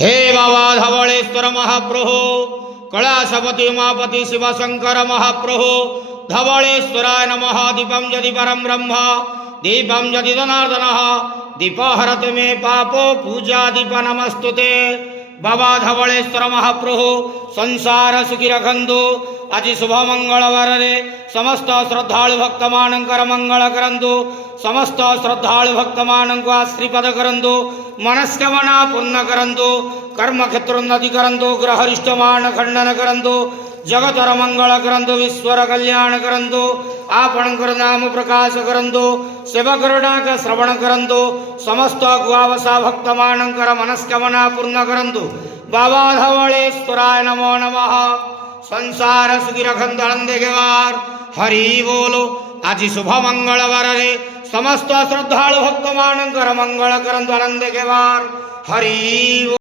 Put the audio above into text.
हे बाबा धवळेश्वर महाप्रभु कैलासपति उमापति शिवशंकर महाप्रभु धवळेश्वराय नमः। दीपं यदि परं ब्रह्म दीपं यदि जनार्दनः दीपहरतु मे पापो पूजा दीप नमस्तुते। बाबा धवळेश्वर महाप्रभु संसार सुखी रखंतु। आज शुभ मंगलवार रे समस्त श्रद्धालु भक्त मानकर मंगल करंतु। समस्त श्रद्धालु भक्त मानक आशीर्वाद करंतु। मनस्कामना पूर्ण करंतु। कर्म क्षेत्रोन्नति करंतु। ग्रहरिष्ट मान खंडन करंतु। जगतर मंगल करंतु। विश्वर कल्याण करंतु। आपणकर नाम प्रकाश करंतु। सेवकर डाक श्रवण करंतु। समस्त गुआवसा भक्त मानकर मनस्कामना पूर्ण करंतु। बाबा धवळेश्वराय नमो नमः। संसार सुखी रखंतु आनंद गेवार हरि बोलो। आज शुभ मंगलवार रे समस्त श्रद्धालु भक्त मानकर मंगल करंतु आनंद गेवार हरि।